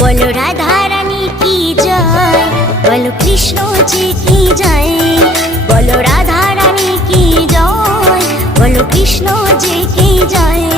बोलो राधा रानी की जय, बोलो कृष्ण जी की जय। बोलो राधा रानी की जय, बोलो कृष्ण जी की जय।